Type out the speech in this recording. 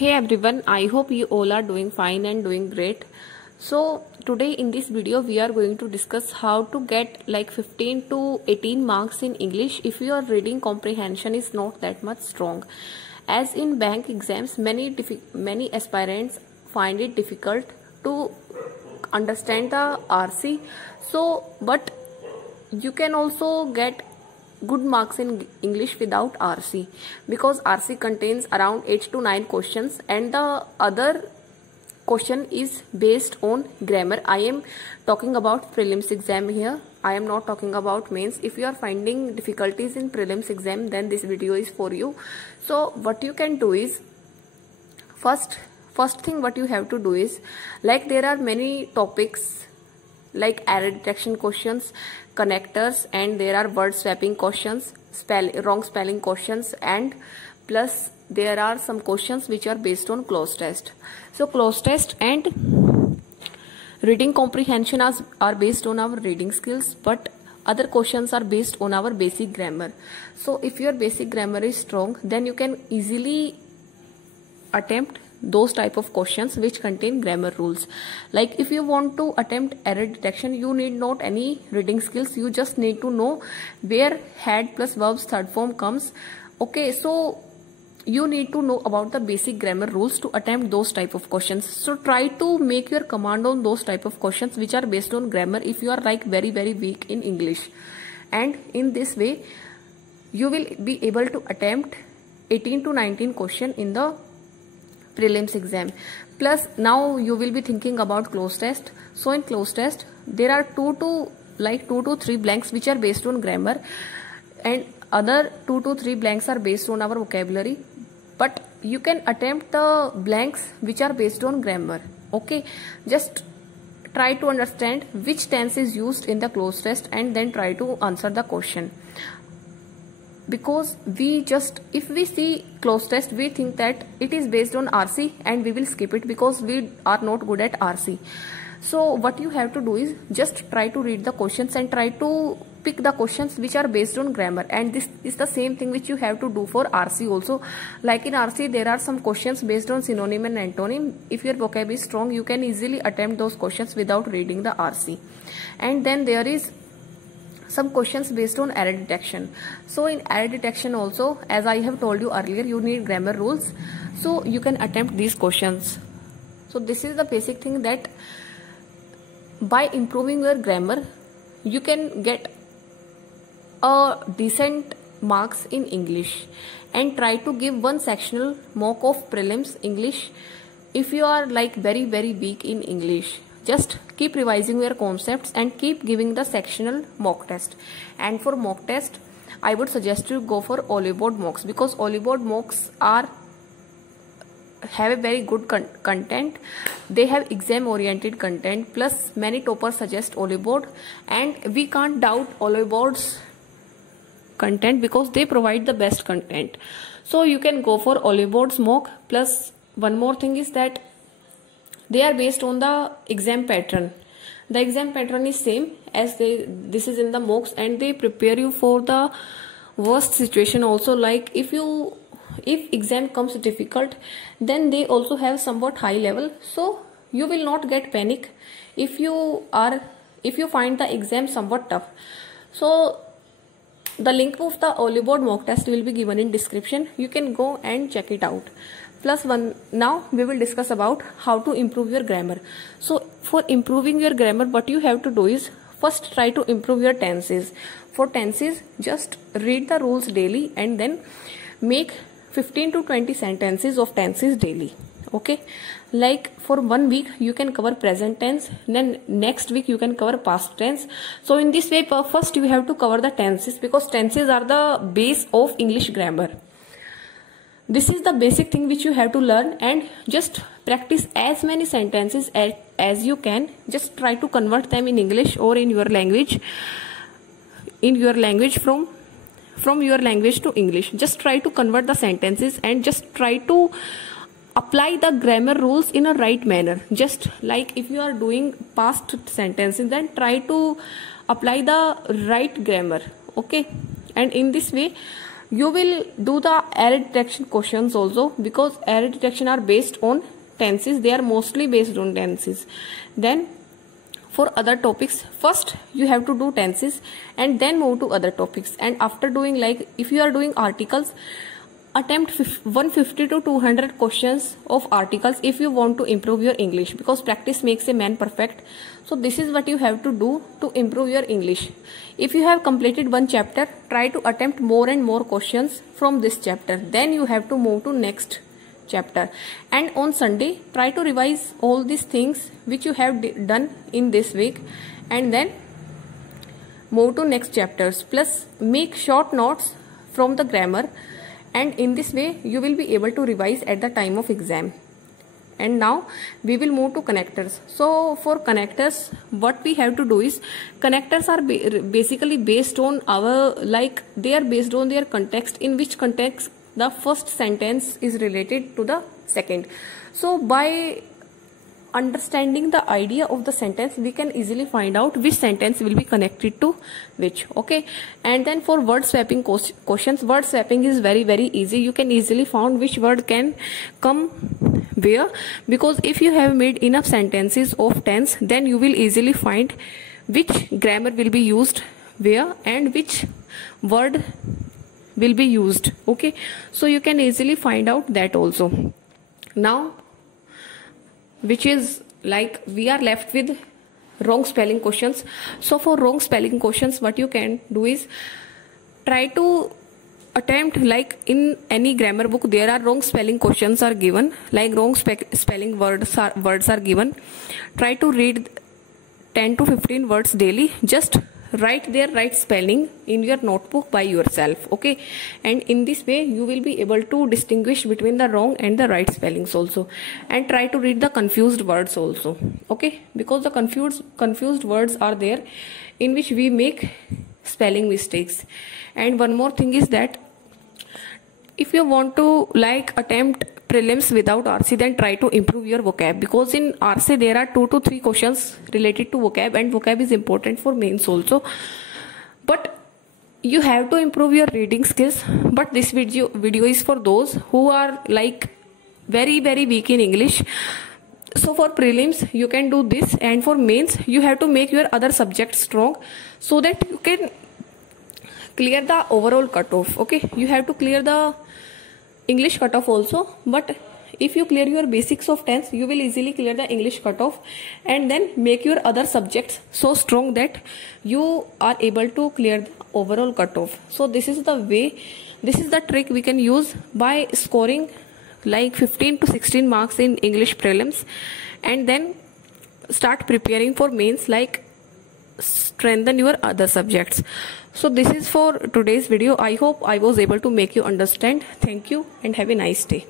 Hey everyone, I hope you all are doing fine and doing great. So today in this video we are going to discuss how to get like 15 to 18 marks in English if your reading comprehension is not that much strong. As in bank exams, many aspirants find it difficult to understand the RC. But you can also get good marks in English without RC, because RC contains around 8 to 9 questions and the other question is based on grammar. I am talking about prelims exam here. I am not talking about mains. If you are finding difficulties in prelims exam, then this video is for you. So what you can do is, first thing what you have to do is, like there are many topics like error detection questions, connectors, and there are word swapping questions, wrong spelling questions, and plus there are some questions which are based on cloze test. So cloze test and reading comprehension are based on our reading skills, but other questions are based on our basic grammar. So if your basic grammar is strong, then you can easily attempt those type of questions which contain grammar rules. Like if you want to attempt error detection, you need not any reading skills, you just need to know where had plus verbs third form comes. Okay, so you need to know about the basic grammar rules to attempt those type of questions. So try to make your command on those type of questions which are based on grammar if you are like very weak in English, and in this way you will be able to attempt 18 to 19 question in the prelims exam. Plus now you will be thinking about cloze test. So in cloze test there are 2 to 3 blanks which are based on grammar, and other 2 to 3 blanks are based on our vocabulary, but you can attempt the blanks which are based on grammar. Okay, just try to understand which tense is used in the cloze test and then try to answer the question. Because if we see cloze test, we think that it is based on RC and we will skip it because we are not good at RC. So what you have to do is just try to read the questions and try to pick the questions which are based on grammar, and this is the same thing which you have to do for RC also. Like in RC there are some questions based on synonym and antonym. If your vocab is strong, you can easily attempt those questions without reading the RC. And then there is some questions based on error detection. So in error detection also, as I have told you earlier, you need grammar rules, so you can attempt these questions. So this is the basic thing, that by improving your grammar you can get a decent marks in English. And try to give one sectional mock of prelims English if you are like very weak in English. Just keep revising your concepts and keep giving the sectional mock test. And for mock test, I would suggest you go for Olive Board mocks, because Olive Board mocks have a very good content. They have exam oriented content, plus many toppers suggest Olive Board, and we can't doubt Olive Board's content because they provide the best content. So you can go for Olive Board's mock. Plus one more thing is that they are based on the exam pattern. The exam pattern is same as this is in the mocks, and they prepare you for the worst situation also. Like if exam comes difficult, then they also have somewhat high level, so you will not get panic if you find the exam somewhat tough. So the link of the Olive Board mock test will be given in description. You can go and check it out. Plus now we will discuss about how to improve your grammar. So for improving your grammar, what you have to do is, first try to improve your tenses. For tenses, just read the rules daily and then make 15 to 20 sentences of tenses daily. Okay, like for 1 week you can cover present tense, then next week you can cover past tense. So in this way, first you have to cover the tenses, because tenses are the base of English grammar. This is the basic thing which you have to learn, and just practice as many sentences as you can. Just try to convert them in English or in your language, from your language to English. Just try to convert the sentences and just try to apply the grammar rules in a right manner. Just like if you are doing past sentences, then try to apply the right grammar. Okay, and in this way You will do the error detection questions also, because error detection are based on tenses. They are mostly based on tenses. Then for other topics, first you have to do tenses and then move to other topics. And after doing, like if you are doing articles, attempt 150 to 200 questions of articles if you want to improve your English, because practice makes a man perfect. So this is what you have to do to improve your English. If you have completed one chapter, try to attempt more and more questions from this chapter. Then you have to move to next chapter. And on Sunday, try to revise all these things which you have done in this week, and then move to next chapters. Plus make short notes from the grammar, and in this way you will be able to revise at the time of exam. And now we will move to connectors. So for connectors, what we have to do is, connectors are basically based on our, like they are based on their context, in which context the first sentence is related to the second. So by understanding the idea of the sentence, we can easily find out which sentence will be connected to which. Okay. And then for word swapping questions, word swapping is very easy. You can easily find which word can come where, because if you have made enough sentences of tense, then you will easily find which grammar will be used where and which word will be used. Okay. So you can easily find out that also. Now, which is like we are left with wrong spelling questions. So for wrong spelling questions, what you can do is try to attempt, like in any grammar book there are wrong spelling questions are given, like wrong spelling words are given. Try to read 10 to 15 words daily. Just write their right spelling in your notebook by yourself. Okay. And in this way you will be able to distinguish between the wrong and the right spellings also. And try to read the confused words also. Okay. Because the confused words are there in which we make spelling mistakes. And one more thing is that if you want to like attempt prelims without RC, then try to improve your vocab, because in RC there are 2 to 3 questions related to vocab, and vocab is important for mains also. But you have to improve your reading skills. But this video is for those who are like very weak in English. So for prelims you can do this, and for mains you have to make your other subjects strong so that you can clear the overall cutoff. Okay. You have to clear the English cutoff also, but if you clear your basics of tense, you will easily clear the English cutoff, and then make your other subjects so strong that you are able to clear the overall cutoff. So this is the way, this is the trick we can use by scoring like 15 to 16 marks in English prelims, and then start preparing for mains, like strengthen your other subjects. So this is for today's video. I hope I was able to make you understand. Thank you and have a nice day.